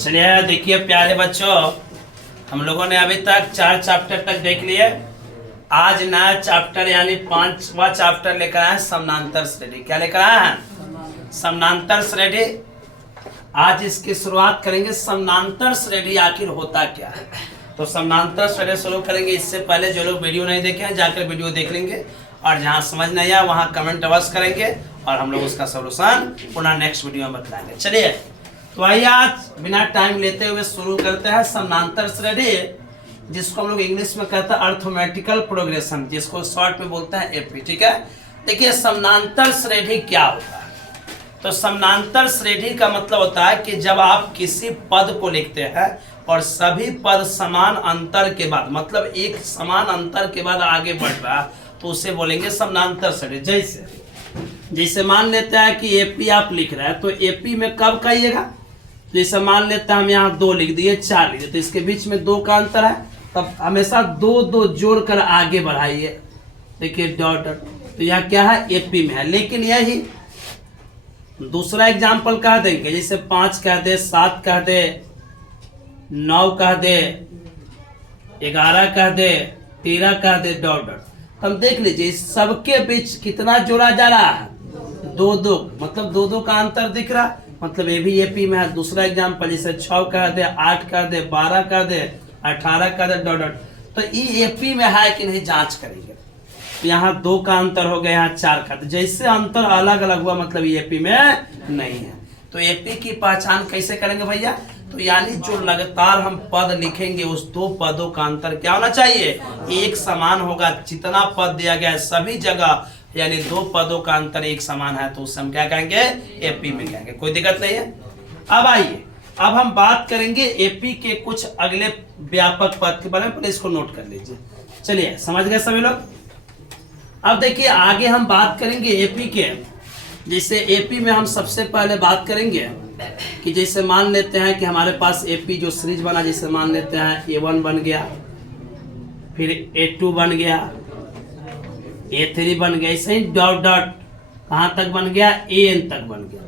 चलिए देखिए प्यारे बच्चों, हम लोगों ने अभी तक 4 चैप्टर तक देख लिए। आज नया चैप्टर यानी 5वां चैप्टर लेकर आए समानांतर श्रेणी। क्या लेकर आए हैं? समानांतर श्रेणी। आज इसकी शुरुआत करेंगे। समानांतर श्रेणी आखिर होता क्या है, तो समानांतर श्रेणी शुरू करेंगे। इससे पहले जो लोग वीडियो नहीं देखे हैं जाकर वीडियो देख लेंगे, और जहां समझ नहीं आया वहां कमेंट अवश्य करेंगे और हम लोग उसका सोल्यूशन पुनः नेक्स्ट वीडियो में बताएंगे। चलिए तो आइए आज बिना टाइम लेते हुए शुरू करते हैं समानांतर श्रेणी, जिसको हम लोग इंग्लिश में कहते हैं अर्थमेटिकल प्रोग्रेशन, जिसको शॉर्ट में बोलते हैं एपी। ठीक है, देखिए समानांतर श्रेणी क्या होता है। तो समानांतर श्रेणी का मतलब होता है कि जब आप किसी पद को लिखते हैं और सभी पद समान अंतर के बाद, मतलब एक समान अंतर के बाद आगे बढ़ रहा, तो उसे बोलेंगे समानांतर श्रेणी। जैसे मान लेते हैं कि एपी आप लिख रहे हैं, तो एपी में कब कहिएगा, जैसे मान लेते हैं हम यहाँ 2 लिख दिए, 4 लिख दिए, तो इसके बीच में 2 का अंतर है, तब हमेशा 2 जोड़कर आगे बढ़ाइए। देखिए डॉट डॉट, तो यहाँ क्या है, एपी में है। लेकिन यही दूसरा एग्जाम्पल कह देंगे, जैसे 5 कह दे, 7 कह दे, 9 कह दे, 11 कह दे, 13 कह दे, डॉट डॉट। हम देख लीजिए सबके बीच कितना जोड़ा जा रहा है, 2 मतलब 2 का अंतर दिख रहा, मतलब ये भी एपी में है। दूसरा एग्जाम्पल जैसे 6 कह दे, 8 कह दे, 12 कह दे, 18 कह दे, डॉट डॉट। तो ये एपी में है कि नहीं जांच करेंगे। तो यहाँ 2 का अंतर हो गया, यहाँ 4 का, तो जैसे अंतर अलग अलग हुआ मतलब ये एपी में नहीं है। तो एपी की पहचान कैसे करेंगे भैया, तो यानी जो लगातार हम पद लिखेंगे उस 2 पदों का अंतर क्या होना चाहिए, एक समान होगा। जितना पद दिया गया है सभी जगह यानी 2 पदों का अंतर एक समान है, तो उससे हम क्या कहेंगे, एपी में कहेंगे। कोई दिक्कत नहीं है। अब आइए, अब हम बात करेंगे एपी के कुछ अगले व्यापक पद के बारे में, पहले इसको नोट कर लीजिए। चलिए समझ गए सभी लोग। अब देखिए आगे हम बात करेंगे एपी के। जैसे एपी में हम सबसे पहले बात करेंगे कि जैसे मान लेते हैं कि हमारे पास एपी जो सीरीज बना, जैसे मान लेते हैं A1 बन गया, फिर A2 बन गया, A3 बन गया, ऐसे ही डॉट डॉट कहाँ तक बन गया, AN तक बन गया।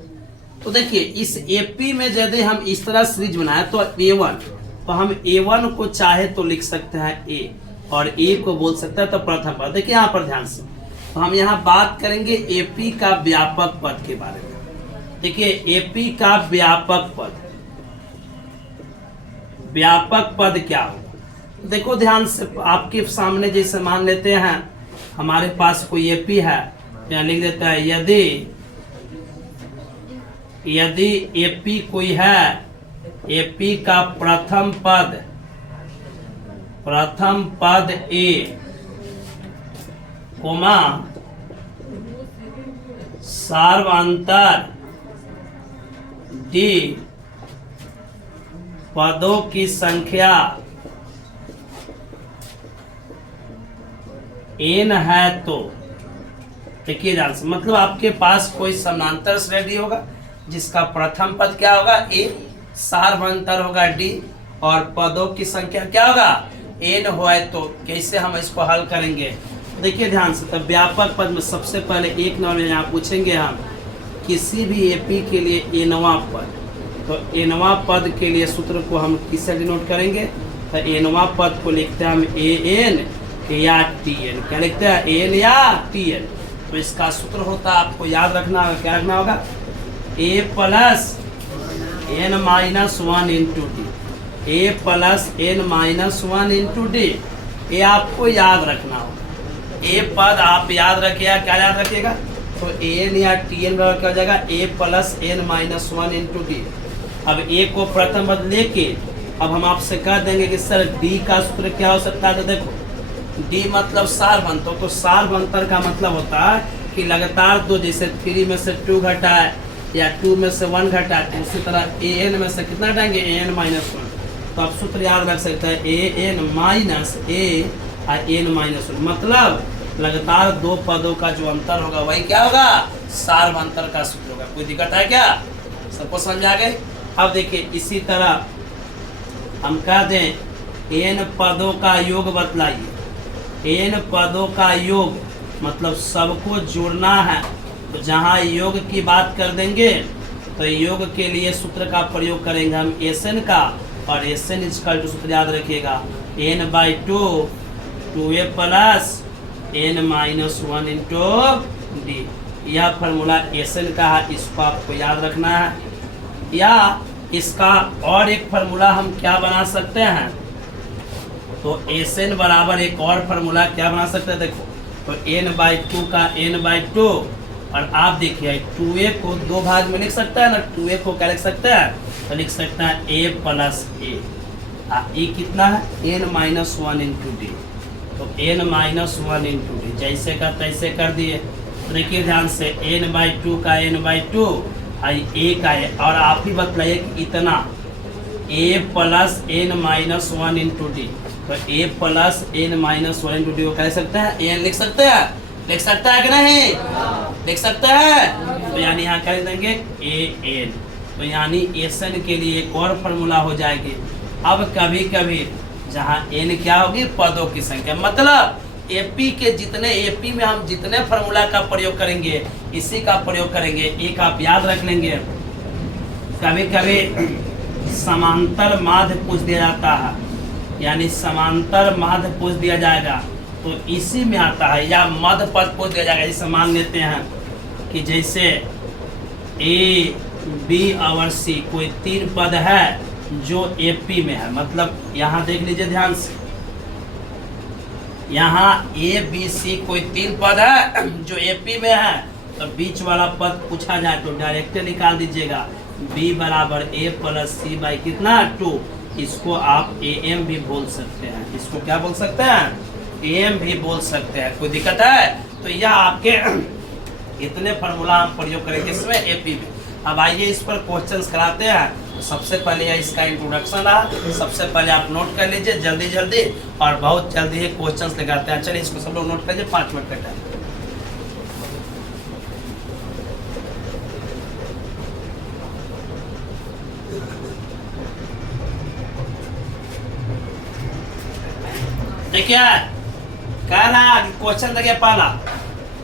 तो देखिए इस एपी में यदि हम इस तरह सीरीज बनाए तो A1, तो हम A1 को चाहे तो लिख सकते हैं A, और A को बोल सकते हैं तो प्रथम पद। देखिए यहाँ पर ध्यान से, तो हम यहाँ बात करेंगे एपी का व्यापक पद के बारे में। देखिए एपी का व्यापक पद, व्यापक पद क्या होगा, देखो ध्यान से आपके सामने। जैसे मान लेते हैं हमारे पास कोई एपी है, यहाँ लिख देता है यदि एपी कोई है, एपी का प्रथम पद ए कोमा सार्वंतर डी पदों की संख्या n है, तो देखिए ध्यान से, मतलब आपके पास कोई समानांतर श्रेणी होगा जिसका प्रथम पद क्या होगा, a, सार्वंतर होगा d, और पदों की संख्या क्या होगा, n हो। तो कैसे हम इसको हल करेंगे, देखिए ध्यान से। तो व्यापक पद में सबसे पहले एक नंबर में यहाँ पूछेंगे हम किसी भी एपी के लिए nवां पद, तो nवां पद के लिए सूत्र को हम किससे डिनोट करेंगे, तो nवां पद को लिखते हैं हम an या Tn। क्या लिखते हैं, an या Tn। तो इसका सूत्र होता है, आपको याद रखना होगा, क्या रखना होगा, a plus n minus 1 into D, a plus n minus 1 into D. ये आपको याद रखना होगा। a पद आप याद रखिएगा, क्या याद रखिएगा, तो an या Tn बराबर क्या हो जाएगा, a plus n minus 1 into D. अब a को प्रथम पद लेके अब हम आपसे कह देंगे कि सर d का सूत्र क्या हो सकता है, तो देखो d मतलब सार्वंतर, तो सार्वंतर का मतलब होता है कि लगातार 2, जैसे 3 में से 2 घटा है या 2 में से 1 घटा है, उसी तरह an में से कितना घटाएंगे, an माइनस 1। तो आप सूत्र याद रख सकते हैं an माइनस a और n माइनस 1, मतलब लगातार 2 पदों का जो अंतर होगा वही क्या होगा, सार्वंतर का सूत्र होगा। कोई दिक्कत है क्या, सबको समझ आ गए। अब देखिए इसी तरह हम कह दें n पदों का योग बतलाइए, n पदों का योग मतलब सबको जोड़ना है, तो जहाँ योग की बात कर देंगे तो योग के लिए सूत्र का प्रयोग करेंगे हम एस एन का, और एस एन इजकल टू सूत्र याद रखिएगा n/2 2a plus n-1 into D. यह फार्मूला एस एन का है, इसको आपको याद रखना है। या इसका और एक फार्मूला हम क्या बना सकते हैं, तो एस एन बराबर एक और फार्मूला क्या बना सकते हैं, देखो तो n/2 का n/2, और आप देखिए 2a को दो भाग में लिख सकता है ना, 2a को क्या लिख सकता है, तो लिख सकता है a प्लस a। ये कितना है n-1 इंटू डी, तो n-1 इंटू डी जैसे का तैसे कर दिए। तो देखिए ध्यान से n/2 का n/2 a का है, और आप ही बतलाइए कि इतना a plus n-1 into D, तो a plus n-1 into D को कह सकते हैं n लिख सकते हैं, लिख सकता है कि नहीं, लिख सकता है। तो यानी यहाँ कर देंगे an, तो यानी एस एन के लिए एक और फार्मूला हो जाएगी। अब कभी कभी जहाँ n क्या होगी, पदों की संख्या, मतलब एपी के जितने एपी में हम जितने फार्मूला का प्रयोग करेंगे इसी का प्रयोग करेंगे। एक आप याद रख लेंगे, कभी कभी समांतर माध्य पूछ दिया जाता है, यानी समांतर माध्य पूछ दिया जाएगा तो इसी में आता है, या मध्य पद पूछ दिया जाएगा। जैसे मान लेते हैं कि जैसे ए बी और सी कोई तीन पद है जो एपी में है, मतलब यहाँ देख लीजिए ध्यान से, यहाँ ए बी सी कोई तीन पद है जो एपी में है, तो बीच वाला पद पूछा जाए तो डायरेक्ट निकाल दीजिएगा, b बराबर a प्लस सी बाई कितना 2। इसको आप am भी बोल सकते हैं, इसको क्या बोल सकते हैं, am भी बोल सकते हैं, कोई दिक्कत है। तो यह आपके इतने फार्मूला हम प्रयोग करेंगे इसमें एपी में। अब आइए इस पर क्वेश्चंस कराते हैं। तो सबसे पहले यह इसका इंट्रोडक्शन रहा, सबसे पहले आप नोट कर लीजिए जल्दी जल्दी, और बहुत जल्दी ही क्वेश्चंस लगाते हैं। चलिए इसको सब लोग नोट करिए, 5 मिनट का टाइम। देखिए कह रहा क्वेश्चन देखिए पहला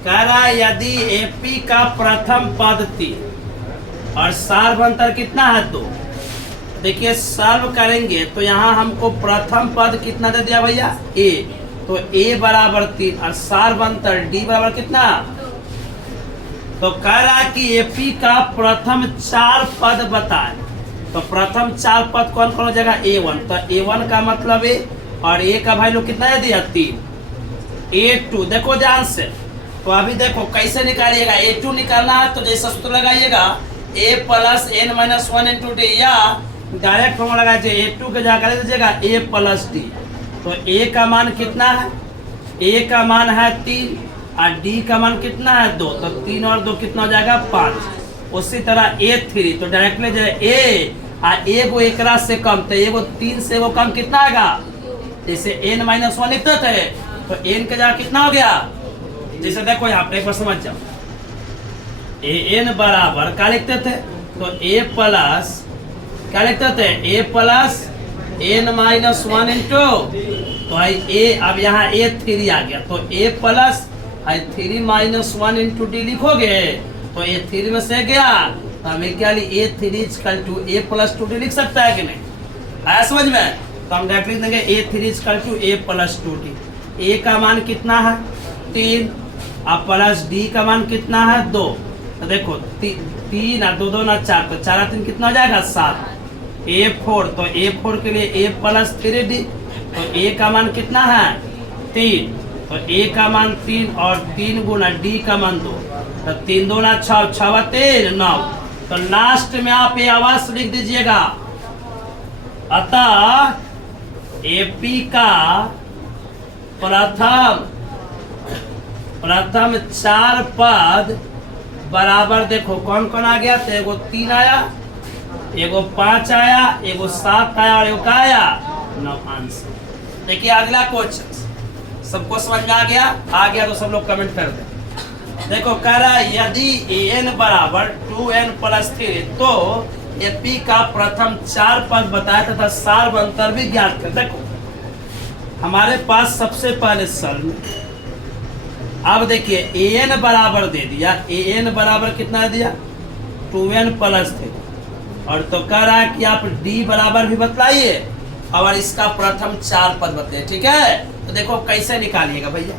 कह रहा है यदि एपी का प्रथम पद 3 और सार्वभौमंतर कितना है 2। देखिए सॉल्व करेंगे तो यहाँ हमको प्रथम पद कितना दे दिया भैया a, तो a बराबर 3 और सार्वभौमंतर d बराबर कितना। तो कह रहा है कि एपी का प्रथम 4 पद बताए, तो प्रथम 4 पद कौन कौन हो जाएगा a1, तो a1 का मतलब a, और a का भाई लोग कितना है दिया 3, a2 देखो ध्यान से। तो अभी देखो कैसे निकालिएगा, a2 निकालना है तो जैसा सूत्र लगाइएगा a plus n-1 into D, या डायरेक्ट फॉर्मूला लगाइए a2 के जाकर दीजिएगा a प्लस डी। तो a का मान कितना है, a का मान है 3 और d का मान कितना है 2, तो 3 और 2 कितना हो जाएगा 5। उसी तरह a3 तो डायरेक्ट ले जाए a और एगो एकरा से कम, तो एगो 3 से वो कम कितना आएगा, जैसे n-1 लिखते थे तो n का जगह कितना हो गया, जैसे देखो यहाँ पे एक बार समझ जाओ an बराबर क्या लिखते थे, तो a प्लस क्या लिखते थे a प्लस n-1 इंटू, तो a अब यहाँ a3 आ गया, तो a प्लस 3-1 इंटू डी लिखोगे तो a3 में से गया, तो हमें क्या ली a3 equal to a plus 2d लिख सकता है कि नहीं, आया समझ में। तो हम डायरेक्ट लिख देंगे a3 equal to a plus 2d। a का मान कितना है 3 और प्लस d का मान कितना है 2, तो देखो 3 और 2 2 ना 4, तो 4 और 3 कितना हो जाएगा 7। a4 तो a4 के लिए a प्लस 3d, तो a का मान कितना है 3, तो a का मान 3 और 3 गुना d का मान 2, तो 3 2 ना 6 6 3 9। तो लास्ट में आप ये आवाज लिख दीजिएगा, अतः एपी का प्रथम 4 पद बराबर, देखो कौन कौन आ गया, तो एगो 3 आया, एगो 5 आया, एगो 7 आया और एगो का आया 9 आंसर। देखिए अगला क्वेश्चन सबको समझ में आ गया तो सब लोग कमेंट कर दे। देखो कह रहा है यदि an बराबर 2n प्लस 3 तो एपी का प्रथम 4 पद बताया तथा सार्वभौमंतर भी ज्ञात कर। देखो हमारे पास सबसे पहले सल, अब देखिए an बराबर दे दिया, an बराबर कितना दिया 2n प्लस 3 और तो कह रहा है कि आप d बराबर भी बतलाइए और इसका प्रथम 4 पद बतलाइए। ठीक है, तो देखो कैसे निकालिएगा भैया।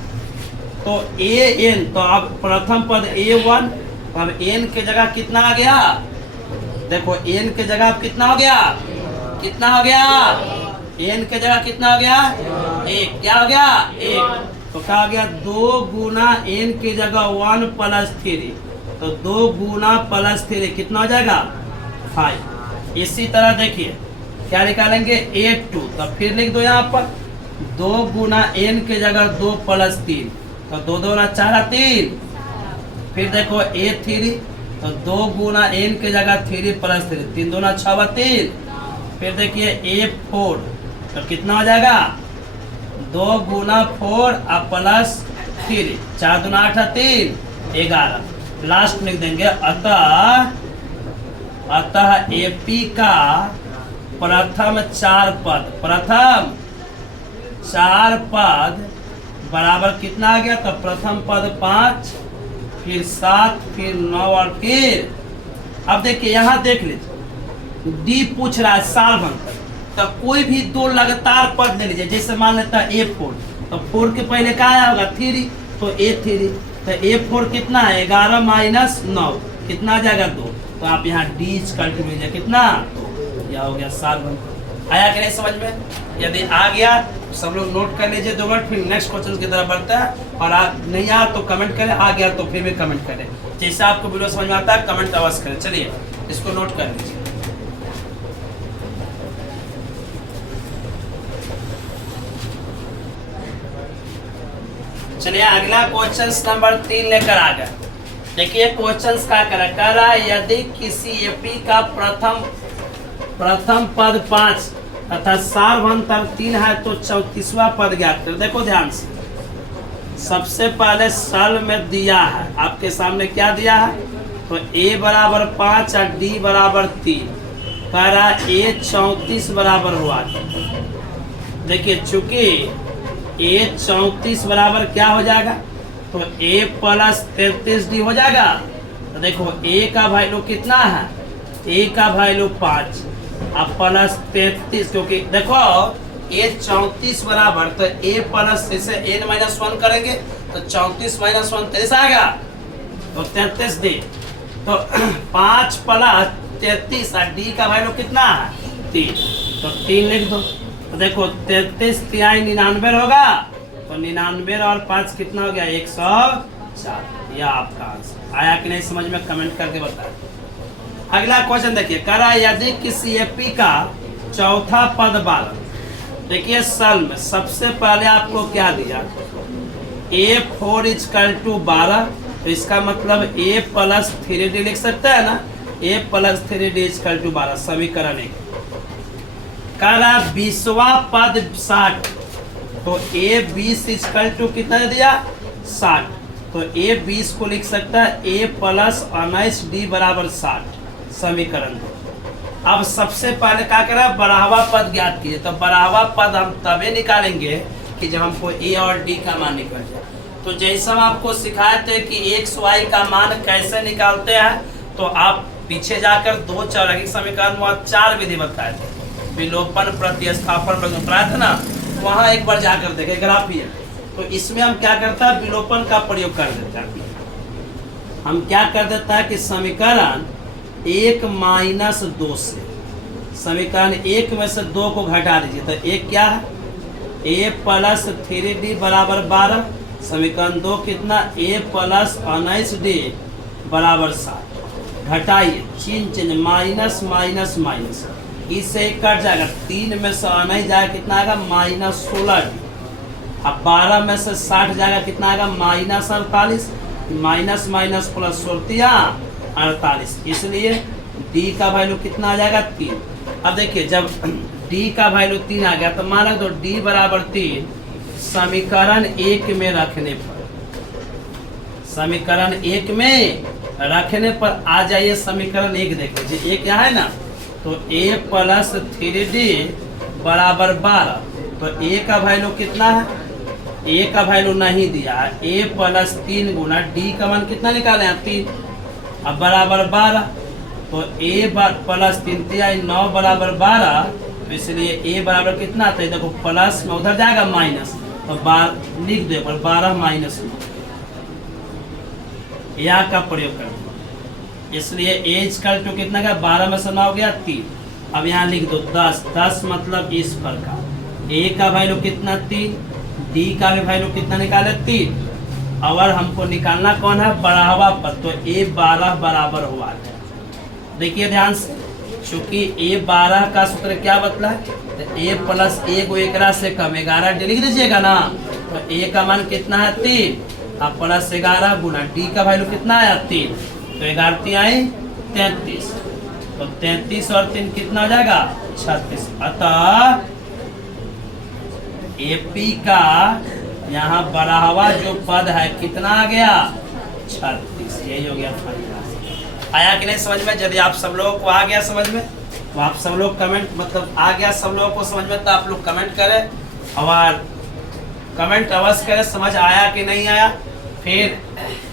तो an, तो अब प्रथम पद a1, अब n के जगह कितना आ गया, देखो n के जगह अब कितना हो गया, कितना हो गया, n के जगह कितना हो गया, 1, क्या हो गया 1, तो क्या हो गया 2 गुना n की जगह 1 प्लस 3, तो 2 गुना प्लस 3 कितना हो जाएगा 5। इसी तरह देखिए क्या निकालेंगे a2, तो फिर लिख दो यहाँ पर 2 गुना n की जगह 2 प्लस 3, तो 2 2 ना 4 3, फिर देखो a3, तो 2 गुना n की जगह 3 प्लस 3, 3 2 ना 6 3, फिर देखिए a4, तो कितना हो जाएगा 2 गुना 4 और प्लस 3, 4 2 8 3 11, लास्ट लिख देंगे। अतः AP का प्रथम 4 पद, प्रथम 4 पद बराबर कितना आ गया, तो प्रथम पद 5, फिर 7, फिर 9 और फिर अब देखिए यहाँ देख लीजिए D पूछ रहा है साल भर, तो कोई भी 2 लगातार पद ले लीजिए। जैसे मान लेता है A4, तो 4 के पहले क्या आया होगा 3, तो A3, तो A4 कितना है 11 माइनस 9, कितना आ जाएगा 2, तो आप यहाँ D इक्वल टू लीजिए कितना, यह हो गया साल भर। आया कि नहीं समझ में? यदि आ गया तो सब लोग नोट कर लीजिए 2 मिनट, फिर नेक्स्ट क्वेश्चन की तरफ बढ़ता है। और नहीं आया तो कमेंट करें, आ गया तो फिर भी कमेंट करें। जैसे आपको वीडियो समझ में आता है कमेंट अवश्य करें। चलिए इसको नोट कर लीजिए। चलिए अगला क्वेश्चन नंबर 3 लेकर आ गए। देखिए क्वेश्चन क्या कर रहा है, यदि किसी एपी का प्रथम पद 5 तथा सारभंतर 3 है तो 34वां पद ज्ञात करें। देखो ध्यान से, सबसे पहले सल में दिया है, आपके सामने क्या दिया है, तो a बराबर 5 और d बराबर 3, कह रहा है a 34 बराबर हुआ। देखिए चूंकि a 34 बराबर क्या हो जाएगा, तो a प्लस 33d हो जाएगा। तो देखो a का वैल्यू कितना है, a का वैल्यू 5 और प्लस 33, क्योंकि देखो a 34 बराबर, तो a प्लस इसे n माइनस 1 करेंगे तो 34 माइनस 1 33 आएगा, तो 33d, तो 5 प्लस 33 और d का वैल्यू कितना है 3, तो 3 लिख दो। तो देखो 33 3 99 होगा, तो 99 और 5 कितना हो गया 104। यह आपका आंसर। आया कि नहीं समझ में, कमेंट करके बताएं। अगला क्वेश्चन देखिए, कह रहा है यदि किसी एपी का चौथा पद 12, देखिए सल में सबसे पहले आपको क्या दिया, a4 इक्वल टू 12, तो इसका मतलब a प्लस 3d लिख सकता है ना, a plus 3d equal to 12, समीकरण 1। कह रहा 20वां पद 60, तो a 20 इक्वल टू कितना दिया 60, तो a 20 को लिख सकता है a प्लस 19d बराबर 60, समीकरण 2। अब सबसे पहले क्या करा, बराबर पद ज्ञात कीजिए। तो बराबर पद हम तभी निकालेंगे कि जब हमको a और d का मान निकल जाए। तो जैसा हम आपको सिखाए थे कि x y का मान कैसे निकालते हैं, तो आप पीछे जाकर 2 चौरंगी समीकरण में 4 विधि बताए थे, विलोपन प्रतिस्थापन बताया था ना, वहाँ एक बार जाकर देखे ग्राफ ही है। तो इसमें हम क्या करता है, विलोपन का प्रयोग कर देता है। हम क्या कर देता है कि समीकरण 1 माइनस 2 से, समीकरण 1 में से 2 को घटा दीजिए, तो 1 क्या है a प्लस 3d बराबर 12, समीकरण 2 कितना a प्लस 19d बराबर 7, घटाइए चिन्ह चिन्ह माइनस माइनस माइनस, इससे कट जाएगा, 3 में से 19 जाएगा कितना आएगा माइनस 16d, अब 12 में से 60 जाएगा कितना आएगा माइनस 48, माइनस माइनस प्लस 48, इसलिए d का वैल्यू कितना आ जाएगा 3। अब देखिए जब d का वैल्यू 3 आ गया तो माना तो d बराबर 3 समीकरण 1 में रखने पर, समीकरण 1 में रखने पर आ जाइए समीकरण 1 देखिए, 1 यहाँ है ना, तो a प्लस 3d बराबर 12, तो a का वैल्यू कितना है, a का वैल्यू नहीं दिया है, a प्लस 3 गुना d का मान कितना निकाले हैं 3, अब बराबर 12, तो a प्लस 3 9 बराबर 12, तो इसलिए a बराबर कितना आता है, देखो प्लस में उधर जाएगा माइनस, तो लिख दो पर 12 माइनस 9, यहाँ का प्रयोग कर दो। इसलिए a इक्वल टू कितना का 12 में से 9 हो गया 3। अब यहाँ लिख दो 10, 10 मतलब इस प्रकार a का वैल्यू कितना 3, d का भी वैल्यू कितना निकाले 3, और हमको निकालना कौन है बढ़ावा पर, तो a 12 बराबर हुआ है। देखिए ध्यान से, चूंकि a 12 का सूत्र क्या बतला है, तो a प्लस 1 को एकरा से कम 11 लिख दीजिएगा ना, तो a का मान कितना है 3, अब प्लस 11 गुना d का वैल्यू कितना आया 3, तो 11 3 आई 33, तो 33 और 3 कितना हो जाएगा 36। अतः एपी का यहाँ बढ़ावा जो पद है कितना आ गया 36, यही हो गया फाइनल। आया कि नहीं समझ में? यदि आप सब लोगों को आ गया समझ में तो आप सब लोग कमेंट, मतलब आ गया सब लोगों को समझ में, तो आप लोग कमेंट करें और कमेंट अवश्य करें समझ आया कि नहीं आया। फिर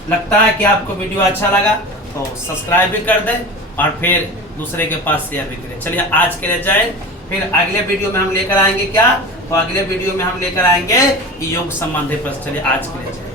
लगता है कि आपको वीडियो अच्छा लगा तो सब्सक्राइब भी कर दें और फिर दूसरे के पास शेयर भी करें। चलिए आज के लिए जय। फिर अगले वीडियो में हम लेकर आएंगे क्या, तो अगले वीडियो में हम लेकर आएंगे योग संबंधी प्रश्न। चलिए आज के लिए जय।